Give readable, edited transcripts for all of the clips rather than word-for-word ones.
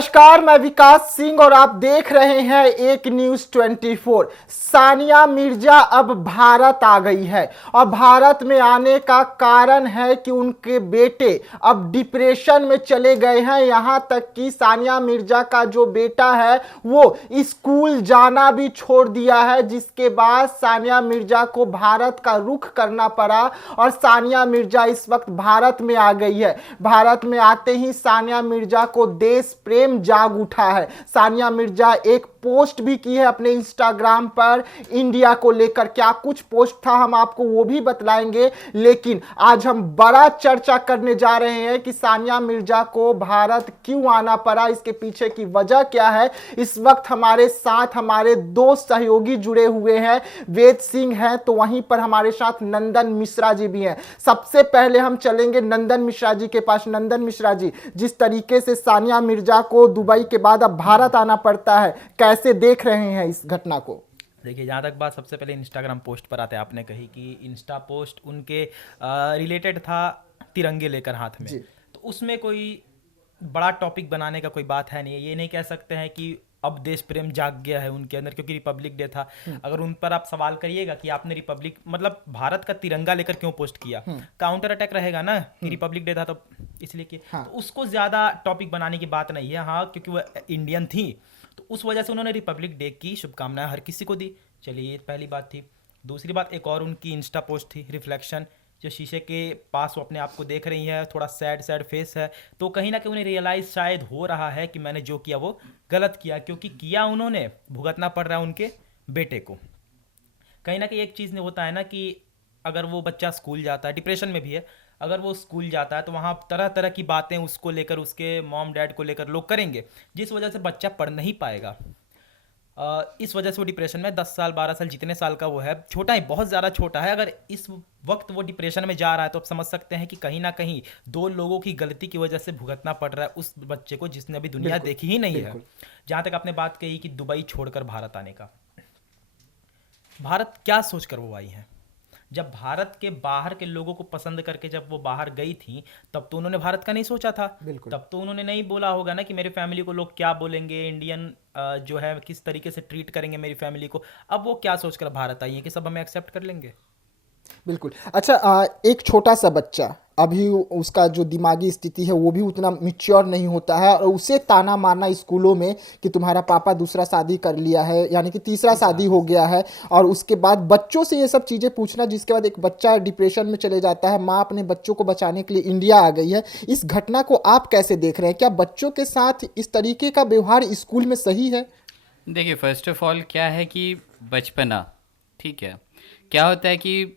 नमस्कार, मैं विकास सिंह और आप देख रहे हैं एक न्यूज 24। सानिया मिर्जा अब भारत आ गई है और भारत में आने का कारण है कि उनके बेटे अब डिप्रेशन में चले गए हैं। यहां तक कि सानिया मिर्जा का जो बेटा है वो स्कूल जाना भी छोड़ दिया है, जिसके बाद सानिया मिर्जा को भारत का रुख करना पड़ा और सानिया मिर्जा इस वक्त भारत में आ गई है। भारत में आते ही सानिया मिर्जा को देश प्रेम जाग उठा है। सानिया मिर्जा एक पोस्ट भी की है अपने इंस्टाग्राम पर इंडिया को लेकर। क्या कुछ पोस्ट था हम आपको वो भी बतलाएंगे, लेकिन आज हम बड़ा चर्चा करने जा रहे हैं कि सानिया मिर्जा को भारत क्यों आना पड़ा, इसके पीछे की वजह क्या है। इस वक्त हमारे साथ हमारे दो सहयोगी जुड़े हुए हैं, वेद सिंह हैं तो वहीं पर हमारे साथ नंदन मिश्रा जी भी हैं। सबसे पहले हम चलेंगे नंदन मिश्रा जी के पास। नंदन मिश्रा जी, जिस तरीके से सानिया मिर्जा को दुबई के बाद अब भारत आना पड़ता है, कैसे देख रहे हैं इस घटना को? देखिए, जहाँ तक बात सबसे पहले इंस्टाग्राम पोस्ट पर आते हैं, आपने कही कि इंस्टा पोस्ट उनके रिलेटेड था तिरंगे लेकर हाथ में, तो उसमें कोई बड़ा टॉपिक बनाने का कोई बात है नहीं। ये नहीं कह सकते हैं कि अब देश प्रेम जाग गया है उनके अंदर, क्योंकि रिपब्लिक डे था। अगर उन पर आप सवाल करिएगा कि आपने रिपब्लिक मतलब भारत का तिरंगा लेकर क्यों पोस्ट किया, काउंटर अटैक रहेगा ना कि रिपब्लिक डे था तो इसलिए किया। तो उसको ज़्यादा टॉपिक बनाने की बात नहीं है। हाँ, क्योंकि वो इंडियन थी तो उस वजह से उन्होंने रिपब्लिक डे की शुभकामनाएं हर किसी को दी। चलिए, ये पहली बात थी। दूसरी बात, एक और उनकी इंस्टा पोस्ट थी, रिफ्लेक्शन, जो शीशे के पास वो अपने आप को देख रही है, थोड़ा सैड सैड फेस है। तो कहीं ना कहीं उन्हें रियलाइज शायद हो रहा है कि मैंने जो किया वो गलत किया, क्योंकि किया उन्होंने भुगतना पड़ रहा है उनके बेटे को। कहीं ना कहीं एक चीज़ नहीं होता है ना कि अगर वो बच्चा स्कूल जाता है, डिप्रेशन में भी है, अगर वो स्कूल जाता है तो वहाँ तरह तरह की बातें उसको लेकर, उसके मॉम डैड को लेकर लोग करेंगे, जिस वजह से बच्चा पढ़ नहीं पाएगा। इस वजह से वो डिप्रेशन में 10 साल 12 साल जितने साल का वो है, छोटा ही, बहुत ज़्यादा छोटा है, अगर इस वक्त वो डिप्रेशन में जा रहा है तो आप समझ सकते हैं कि कहीं ना कहीं दो लोगों की गलती की वजह से भुगतना पड़ रहा है उस बच्चे को जिसने अभी दुनिया देखी ही नहीं है। जहाँ तक आपने बात कही कि दुबई छोड़कर भारत आने का, भारत क्या सोचकर वो आई है? जब भारत के बाहर के लोगों को पसंद करके जब वो बाहर गई थी, तब तो उन्होंने भारत का नहीं सोचा था। तब तो उन्होंने नहीं बोला होगा ना कि मेरी फैमिली को लोग क्या बोलेंगे, इंडियन जो है किस तरीके से ट्रीट करेंगे मेरी फैमिली को। अब वो क्या सोचकर भारत आई है कि सब हमें एक्सेप्ट कर लेंगे। बिल्कुल। अच्छा, एक छोटा सा बच्चा, अभी उसका जो दिमागी स्थिति है वो भी उतना मिच्योर नहीं होता है और उसे ताना मारना स्कूलों में कि तुम्हारा पापा दूसरा शादी कर लिया है, यानी कि तीसरा शादी हो गया है, और उसके बाद बच्चों से ये सब चीज़ें पूछना, जिसके बाद एक बच्चा डिप्रेशन में चले जाता है। माँ अपने बच्चों को बचाने के लिए इंडिया आ गई है। इस घटना को आप कैसे देख रहे हैं? क्या बच्चों के साथ इस तरीके का व्यवहार स्कूल में सही है? देखिए, फर्स्ट ऑफ ऑल क्या है कि बचपना, ठीक है, क्या होता है कि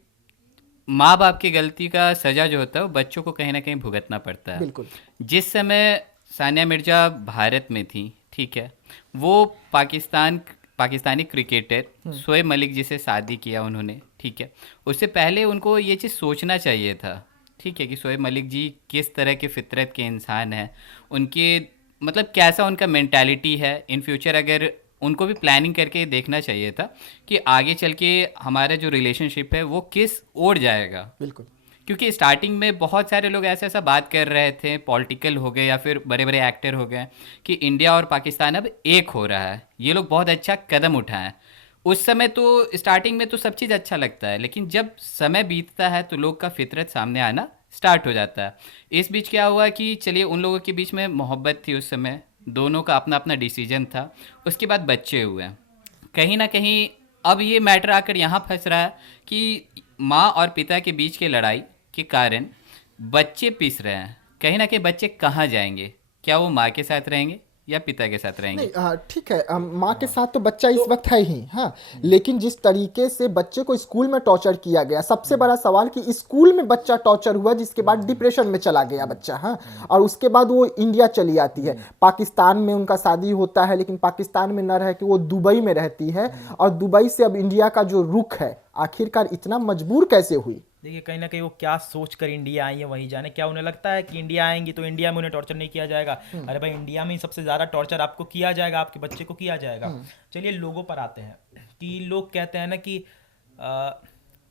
माँ बाप की गलती का सज़ा जो होता है वो बच्चों को कहीं ना कहीं भुगतना पड़ता है। बिल्कुल। जिस समय सानिया मिर्जा भारत में थी, ठीक है, वो पाकिस्तानी क्रिकेटर शोएब मलिक जी से शादी किया उन्होंने, ठीक है। उससे पहले उनको ये चीज़ सोचना चाहिए था, ठीक है, कि शोएब मलिक जी किस तरह के फितरत के इंसान हैं, उनके मतलब कैसा उनका मेंटालिटी है। इन फ्यूचर अगर उनको भी प्लानिंग करके देखना चाहिए था कि आगे चल के हमारा जो रिलेशनशिप है वो किस ओर जाएगा। बिल्कुल। क्योंकि स्टार्टिंग में बहुत सारे लोग ऐसा बात कर रहे थे, पॉलिटिकल हो गए या फिर बड़े बड़े एक्टर हो गए, कि इंडिया और पाकिस्तान अब एक हो रहा है, ये लोग बहुत अच्छा कदम उठाएं। उस समय तो स्टार्टिंग में तो सब चीज़ अच्छा लगता है, लेकिन जब समय बीतता है तो लोग का फितरत सामने आना स्टार्ट हो जाता है। इस बीच क्या हुआ कि चलिए, उन लोगों के बीच में मोहब्बत थी उस समय, दोनों का अपना अपना डिसीजन था। उसके बाद बच्चे हुए, कहीं ना कहीं अब ये मैटर आकर यहाँ फंस रहा है कि माँ और पिता के बीच की लड़ाई के कारण बच्चे पिस रहे हैं। कहीं ना कहीं बच्चे कहाँ जाएंगे? क्या वो माँ के साथ रहेंगे या पिता के साथ रहेंगे? नहीं, ठीक है, माँ के साथ तो बच्चा इस वक्त है ही, हाँ, लेकिन जिस तरीके से बच्चे को स्कूल में टॉर्चर किया गया, सबसे बड़ा सवाल कि स्कूल में बच्चा टॉर्चर हुआ, जिसके बाद डिप्रेशन में चला गया बच्चा, हाँ, और उसके बाद वो इंडिया चली आती है। पाकिस्तान में उनका शादी होता है, लेकिन पाकिस्तान में न रह के वो दुबई में रहती है, और दुबई से अब इंडिया का जो रुख है आखिरकार इतना मजबूर कैसे हुई? देखिए, कहीं ना कहीं वो क्या सोच कर इंडिया आई है वही जाने। क्या उन्हें लगता है कि इंडिया आएंगी तो इंडिया में उन्हें टॉर्चर नहीं किया जाएगा? अरे भाई, इंडिया में ही सबसे ज़्यादा टॉर्चर आपको किया जाएगा, आपके बच्चे को किया जाएगा। चलिए, लोगों पर आते हैं कि लोग कहते हैं ना कि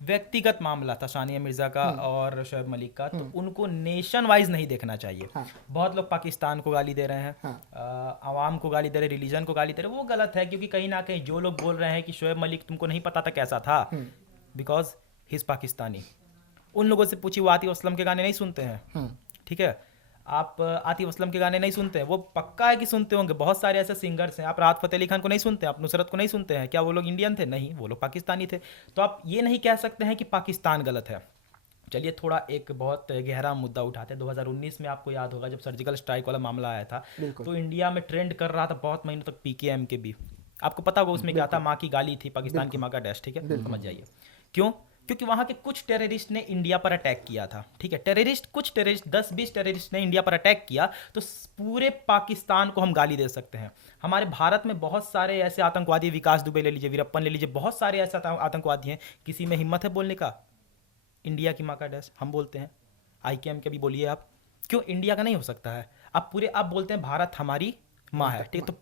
व्यक्तिगत मामला था सानिया मिर्जा का और शोएब मलिक का, तो उनको नेशन वाइज नहीं देखना चाहिए। बहुत लोग पाकिस्तान को गाली दे रहे हैं, आवाम को गाली दे रहे हैं, रिलीजन को गाली दे रहे हैं, वो गलत है। क्योंकि कहीं ना कहीं जो लोग बोल रहे हैं कि शोएब मलिक तुमको नहीं पता था कैसा था, बिकॉज ही इज पाकिस्तानी, उन लोगों से पूछिए वो आतिफ असलम के गाने नहीं सुनते हैं, ठीक है। आप आतिफ असलम के गाने नहीं सुनते हैं, वो पक्का है कि सुनते होंगे। बहुत सारे ऐसे सिंगर्स हैं, आप राहत फ़तेह अली खान को नहीं सुनते, आप नुसरत को नहीं सुनते हैं, क्या वो लोग इंडियन थे? नहीं, वो लोग पाकिस्तानी थे। तो आप ये नहीं कह सकते हैं कि पाकिस्तान गलत है। चलिए थोड़ा एक बहुत गहरा मुद्दा उठाते हैं। 2019 में आपको याद होगा जब सर्जिकल स्ट्राइक वाला मामला आया था, तो इंडिया में ट्रेंड कर रहा था बहुत महीनों तक पीकेएम के भी। आपको पता होगा उसमें क्या था, माँ की गाली थी, पाकिस्तान की माँ का डैश, ठीक है, समझ जाइए क्यों। क्योंकि वहाँ के कुछ टेररिस्ट ने इंडिया पर अटैक किया था, ठीक है। कुछ टेररिस्ट 10-20 टेररिस्ट ने इंडिया पर अटैक किया, तो पूरे पाकिस्तान को हम गाली दे सकते हैं। हमारे भारत में बहुत सारे ऐसे आतंकवादी, विकास दुबे ले लीजिए, वीरप्पन ले लीजिए, बहुत सारे ऐसे आतंकवादी हैं, किसी में हिम्मत है बोलने का इंडिया की माँ का डैश? हम बोलते हैं। IKM के भी बोलिए आप, क्यों इंडिया का नहीं हो सकता है? आप बोलते हैं भारत हमारी माँ है, ठीक है।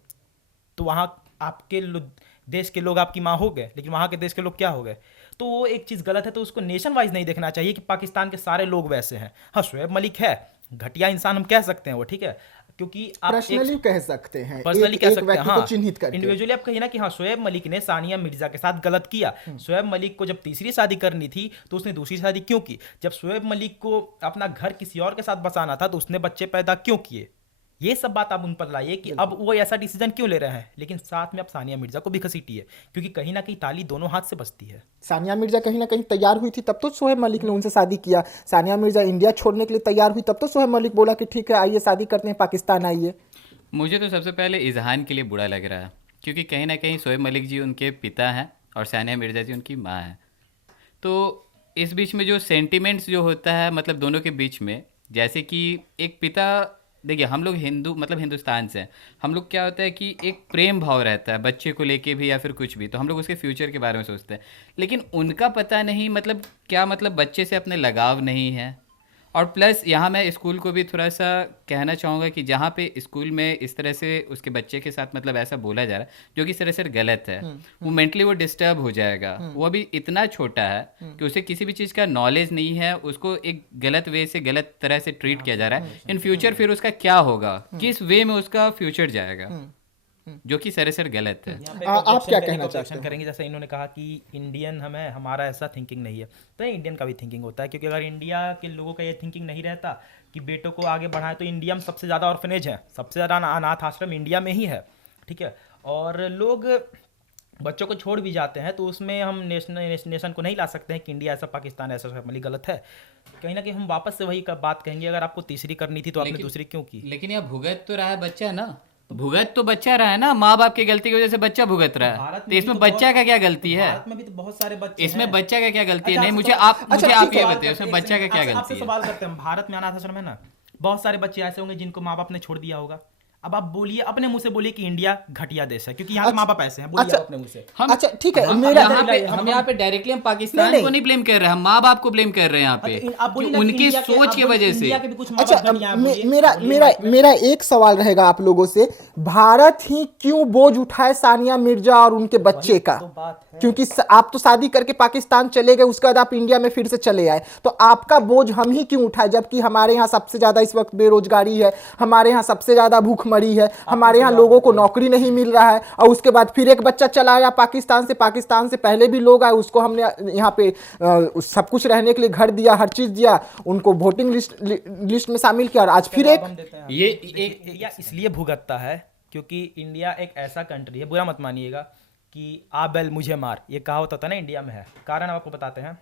तो वहाँ आपके देश के लोग आपकी माँ हो गए, लेकिन वहाँ के देश के लोग क्या हो गए? तो वो एक चीज़ गलत है। तो उसको नेशन वाइज नहीं देखना चाहिए कि पाकिस्तान के सारे लोग वैसे हैं। हाँ, शोएब मलिक है घटिया इंसान, हम कह सकते हैं वो, ठीक है, क्योंकि आप पर्सनली कह सकते हैं, पर्सनली कह सकते हैं, हाँ, चिन्हित करके इंडिविजुअली आप कहिए ना कि हाँ शोएब मलिक ने सानिया मिर्जा के साथ गलत किया। शोएब मलिक को जब तीसरी शादी करनी थी तो उसने दूसरी शादी क्यों की? जब शोएब मलिक को अपना घर किसी और के साथ बसाना था तो उसने बच्चे पैदा क्यों किए? ये सब बात आप उन पर लाइए कि अब वो ऐसा डिसीजन क्यों ले रहे हैं। लेकिन साथ में आप सानिया मिर्जा को भी घसीटिए, क्योंकि कहीं ना कहीं ताली दोनों हाथ से बजती है। सानिया मिर्जा कहीं ना कहीं तैयार हुई थी, तब तो शोएब मलिक ने उनसे शादी किया। सानिया मिर्जा इंडिया छोड़ने के लिए तैयार हुई, तब तो शोएब मलिक बोला कि ठीक है आइए शादी करते हैं, पाकिस्तान आइए। मुझे तो सबसे पहले इजहान के लिए बुरा लग रहा है, क्योंकि कहीं ना कहीं शोएब मलिक जी उनके पिता हैं और सानिया मिर्जा जी उनकी माँ हैं। तो इस बीच में जो सेंटिमेंट्स जो होता है मतलब दोनों के बीच में, जैसे कि एक पिता, देखिए हम लोग हिंदू मतलब हिंदुस्तान से हैं, हम लोग क्या होता है कि एक प्रेम भाव रहता है बच्चे को लेके भी या फिर कुछ भी, तो हम लोग उसके फ्यूचर के बारे में सोचते हैं। लेकिन उनका पता नहीं मतलब क्या, मतलब बच्चे से अपने लगाव नहीं है। और प्लस यहाँ मैं स्कूल को भी थोड़ा सा कहना चाहूँगा कि जहाँ पे स्कूल में इस तरह से उसके बच्चे के साथ मतलब ऐसा बोला जा रहा है जो कि सरासर गलत है, वो मेंटली वो डिस्टर्ब हो जाएगा। वो अभी इतना छोटा है कि उसे किसी भी चीज़ का नॉलेज नहीं है, उसको एक गलत वे से गलत तरह से ट्रीट किया जा रहा है। इन फ्यूचर फिर उसका क्या होगा, किस वे में उसका फ्यूचर जाएगा, जो कि सरासर गलत है। आप क्या कहना चाहते हैं? करेंगे जैसे इन्होंने कहा कि इंडियन हम है, हमारा ऐसा थिंकिंग नहीं है, तो इंडियन का भी थिंकिंग होता है। क्योंकि अगर इंडिया के लोगों का ये थिंकिंग नहीं रहता कि बेटों को आगे बढ़ाएं, तो इंडिया में सबसे ज़्यादा ऑर्फनेज है, सबसे ज़्यादा अनाथ आश्रम इंडिया में ही है, ठीक है। और लोग बच्चों को छोड़ भी जाते हैं, तो उसमें हम नेशन को नहीं ला सकते हैं कि इंडिया ऐसा पाकिस्तान ऐसा मलिक गलत है। कहीं ना कहीं हम वापस से वही बात कहेंगे, अगर आपको तीसरी करनी थी तो आपने दूसरी क्यों की? लेकिन यह भुगत तो रहा है बच्चा ना, भुगत तो बच्चा रहा है ना, माँ बाप की गलती की वजह से बच्चा भुगत रहा है। तो इसमें बच्चा का क्या गलती है? भारत में भी तो बहुत सारे बच्चे इसमें बच्चा का क्या गलती है? अच्छा, नहीं, मुझे ठीक आप है, ये बताइए उसमें बच्चा का क्या आपसे गलती है? सवाल करते हैं, भारत में अनाथ आश्रम है ना, बहुत सारे बच्चे ऐसे होंगे जिनको माँ बाप ने छोड़ दिया होगा। अब आप बोलिए, अपने मुंह से बोलिए कि इंडिया घटिया देश है क्योंकि यहाँ के माँ बाप ऐसे हैं, बोलिए अपने मुंह से। अच्छा ठीक है, हम यहाँ पे डायरेक्टली हम पाकिस्तान को नहीं ब्लेम कर रहे हैं, हम माँ बाप को ब्लेम कर रहे हैं यहाँ पे, उनकी सोच की वजह से। अच्छा मेरा एक सवाल रहेगा आप लोगों से, भारत ही क्यों बोझ उठाए सानिया मिर्जा और उनके बच्चे का? क्योंकि आप तो शादी करके पाकिस्तान चले गए, उसके बाद आप इंडिया में फिर से चले आए, तो आपका बोझ हम ही क्यों उठाए? जबकि हमारे यहाँ सबसे ज्यादा इस वक्त बेरोजगारी है, हमारे यहाँ सबसे ज्यादा भूखमरी है, हमारे यहाँ लोगों को नौकरी नहीं मिल रहा है, और उसके बाद फिर एक बच्चा चला आया पाकिस्तान से पहले भी लोग आए, उसको हमने यहाँ पे सब कुछ रहने के लिए घर दिया, हर चीज दिया, उनको वोटिंग लिस्ट में शामिल किया, और आज फिर ये इसलिए भुगतता है क्योंकि इंडिया एक ऐसा कंट्री है, बुरा मत मानिएगा, कि आ बैल मुझे मार, ये कहावत होता है ना, इंडिया में है। कारण आपको बताते हैं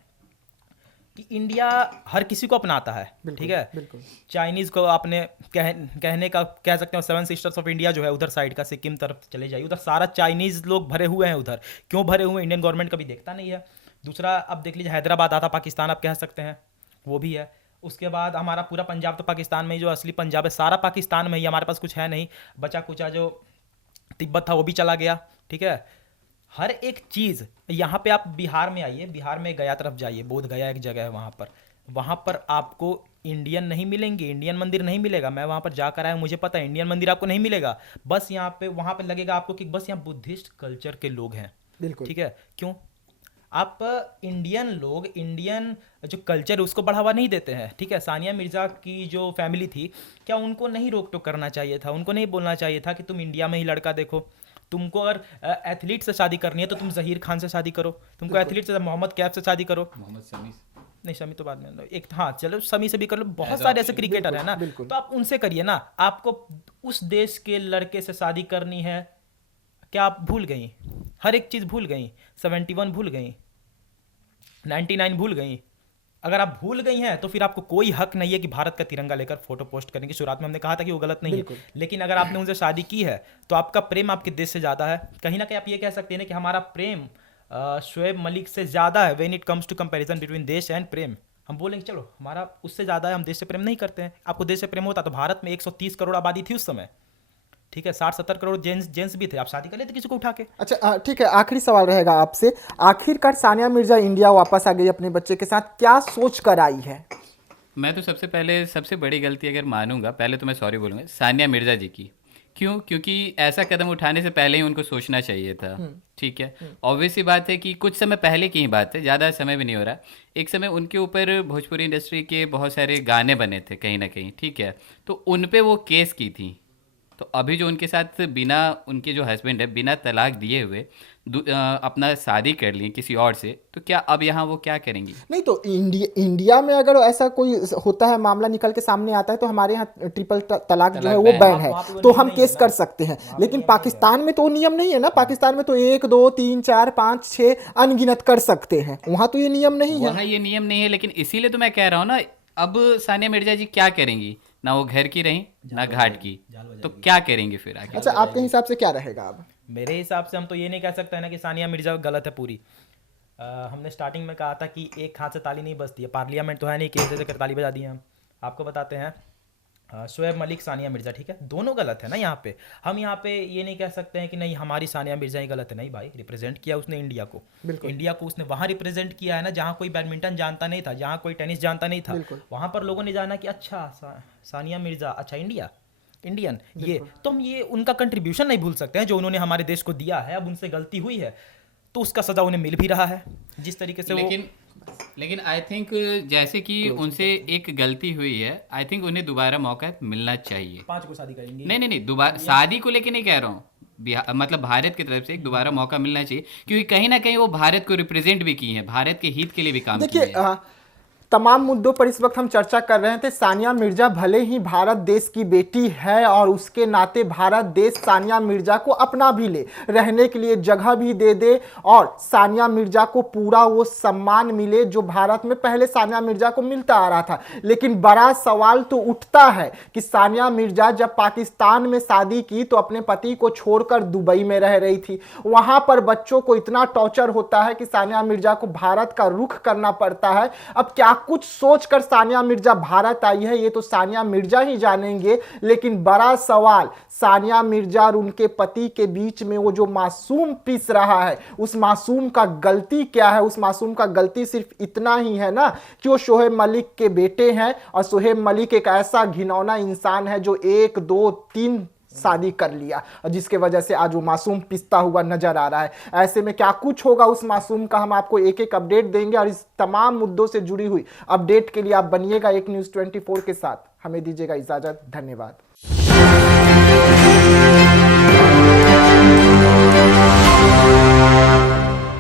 कि इंडिया हर किसी को अपनाता है, ठीक है। चाइनीज़ को आपने कहने का कह सकते हो, 7 सिस्टर्स ऑफ इंडिया जो है उधर साइड का, सिक्किम तरफ चले जाइए, उधर सारा चाइनीज़ लोग भरे हुए हैं। उधर क्यों भरे हुए हैं? इंडियन गवर्नमेंट कभी देखता नहीं है। दूसरा, अब देख लीजिए, हैदराबाद आधा पाकिस्तान आप कह सकते हैं, वो भी है। उसके बाद हमारा पूरा पंजाब तो पाकिस्तान में ही, जो असली पंजाब है सारा पाकिस्तान में ही, हमारे पास कुछ है नहीं, बचा कुचा जो तिब्बत था वो भी चला गया, ठीक है। हर एक चीज़ यहाँ पे, आप बिहार में आइए, बिहार में गया तरफ जाइए, बोध गया एक जगह है, वहाँ पर आपको इंडियन नहीं मिलेंगे, इंडियन मंदिर नहीं मिलेगा। मैं वहाँ पर जाकर आया, मुझे पता है इंडियन मंदिर आपको नहीं मिलेगा। बस यहाँ पे वहाँ पे लगेगा आपको कि बस यहाँ बुद्धिस्ट कल्चर के लोग हैं, ठीक है। क्यों? आप इंडियन लोग, इंडियन जो कल्चर है उसको बढ़ावा नहीं देते हैं, ठीक है। सानिया मिर्जा की जो फैमिली थी, क्या उनको नहीं रोक टोक करना चाहिए था? उनको नहीं बोलना चाहिए था कि तुम इंडिया में ही लड़का देखो? तुमको अगर एथलीट से शादी करनी है तो तुम जहीर खान से शादी करो, तुमको एथलीट से मोहम्मद कैफ से शादी करो, मोहम्मद शमी नहीं शमी तो बाद में, एक हाँ चलो शमी से भी कर लो, बहुत सारे ऐसे क्रिकेटर है ना, तो आप उनसे करिए ना। आपको उस देश के लड़के से शादी करनी है, क्या आप भूल गई? हर एक चीज़ भूल गई, 71 भूल गई, 99 भूल गई। अगर आप भूल गई हैं तो फिर आपको कोई हक नहीं है कि भारत का तिरंगा लेकर फोटो पोस्ट करने की। शुरुआत में हमने कहा था कि वो गलत नहीं है, लेकिन अगर आपने उनसे शादी की है तो आपका प्रेम आपके देश से ज़्यादा है। कहीं ना कहीं आप ये कह सकते हैं ना कि हमारा प्रेम शोएब मलिक से ज़्यादा है। When it comes to comparison between Desh and Prem, हम बोलेंगे चलो हमारा उससे ज़्यादा है, हम देश से प्रेम नहीं करते हैं। आपको देश से प्रेम होता तो भारत में 130 करोड़ आबादी थी उस समय, ठीक है, 60-70 करोड़ जेंट्स भी थे, आप शादी कर लेते किसी को उठा के। अच्छा ठीक है, आखिरी सवाल रहेगा आपसे। आखिरकार सानिया मिर्जा इंडिया वापस आ गई अपने बच्चे के साथ, क्या सोच कर आई है? मैं तो सबसे पहले सबसे बड़ी गलती अगर मानूंगा, पहले तो मैं सॉरी बोलूँगा सानिया मिर्ज़ा जी की। क्यों? क्योंकि ऐसा कदम उठाने से पहले ही उनको सोचना चाहिए था। ठीक है, ऑब्वियस सी बात है कि कुछ समय पहले की ही बात है, ज़्यादा समय भी नहीं हो रहा। एक समय उनके ऊपर भोजपुरी इंडस्ट्री के बहुत सारे गाने बने थे कहीं ना कहीं, ठीक है, तो उन पे वो केस की थी। तो अभी जो उनके साथ बिना, उनके जो हस्बैंड है बिना तलाक दिए हुए अपना शादी कर ली किसी और से, तो क्या अब यहाँ वो क्या करेंगी? नहीं तो इंडिया में अगर ऐसा कोई होता है, मामला निकल के सामने आता है, तो हमारे यहाँ ट्रिपल तलाक जो है वो बैन है, तो हम केस कर सकते हैं। लेकिन पाकिस्तान में तो वो नियम नहीं है ना। पाकिस्तान में तो 1 2 3 4 5 6 अनगिनत कर सकते हैं, वहाँ तो ये नियम नहीं है। वहाँ ये नियम नहीं है, लेकिन इसीलिए तो मैं कह रहा हूँ ना, अब सानिया मिर्जा जी क्या करेंगी? ना वो घर की रहीं ना घाट की, तो क्या करेंगे फिर आगे? अच्छा, आपके हिसाब से क्या रहेगा अब? मेरे हिसाब से हम तो ये नहीं कह सकते हैं ना कि सानिया मिर्जा गलत है पूरी। हमने स्टार्टिंग में कहा था कि एक हाथ से ताली नहीं बजती है, पार्लियामेंट तो है नहीं कि ऐसे कर ताली बजा दी हम। आपको बताते हैं शोएब मलिक, सानिया मिर्जा, ठीक है, दोनों गलत है ना यहाँ पे। हम यहाँ पे ये नहीं कह सकते हैं कि नहीं हमारी सानिया मिर्जा ही गलत है। नहीं भाई, रिप्रेजेंट किया उसने इंडिया को, इंडिया को उसने वहाँ रिप्रेजेंट किया है ना जहाँ कोई बैडमिंटन जानता नहीं था, जहाँ कोई टेनिस जानता नहीं था, वहाँ पर लोगों ने जाना कि अच्छा सानिया मिर्जा, अच्छा इंडियन ये, तो हम ये उनका कंट्रीब्यूशन नहीं भूल सकते हैं जो उन्होंने हमारे देश को दिया है। अब उनसे गलती हुई है तो उसका सजा उन्हें मिल भी रहा है जिस तरीके से। लेकिन आई थिंक जैसे कि उनसे एक गलती हुई है, आई थिंक उन्हें दोबारा मौका मिलना चाहिए। 5 को शादी करेंगे? नहीं, दोबारा शादी को लेके नहीं कह रहा हूँ, मतलब भारत की तरफ से एक दोबारा मौका मिलना चाहिए, क्योंकि कहीं ना कहीं वो भारत को रिप्रेजेंट भी की है, भारत के हित के लिए भी काम किया है। देखिए, तमाम मुद्दों पर इस वक्त हम चर्चा कर रहे थे। सानिया मिर्जा भले ही भारत देश की बेटी है और उसके नाते भारत देश सानिया मिर्जा को अपना भी ले, रहने के लिए जगह भी दे दे और सानिया मिर्जा को पूरा वो सम्मान मिले जो भारत में पहले सानिया मिर्जा को मिलता आ रहा था। लेकिन बड़ा सवाल तो उठता है कि सानिया मिर्जा जब पाकिस्तान में शादी की तो अपने पति को छोड़कर दुबई में रह रही थी। वहां पर बच्चों को इतना टॉर्चर होता है कि सानिया मिर्जा को भारत का रुख करना पड़ता है। अब क्या कुछ सोचकर सानिया मिर्जा भारत आई है, ये तो सानिया मिर्जा ही जानेंगे। लेकिन बड़ा सवाल, सानिया मिर्जा और उनके पति के बीच में वो जो मासूम पिस रहा है, उस मासूम का गलती क्या है? उस मासूम का गलती सिर्फ इतना ही है ना कि वो शोएब मलिक के बेटे हैं और शोएब मलिक एक ऐसा घिनौना इंसान है जो 1 2 3 शादी कर लिया और जिसके वजह से आज वो मासूम पिसता हुआ नजर आ रहा है। ऐसे में क्या कुछ होगा उस मासूम का, हम आपको एक एक अपडेट देंगे और इस तमाम मुद्दों से जुड़ी हुई अपडेट के लिए आप बनिएगा एक न्यूज़ 24 के साथ। हमें दीजिएगा इजाजत, धन्यवाद।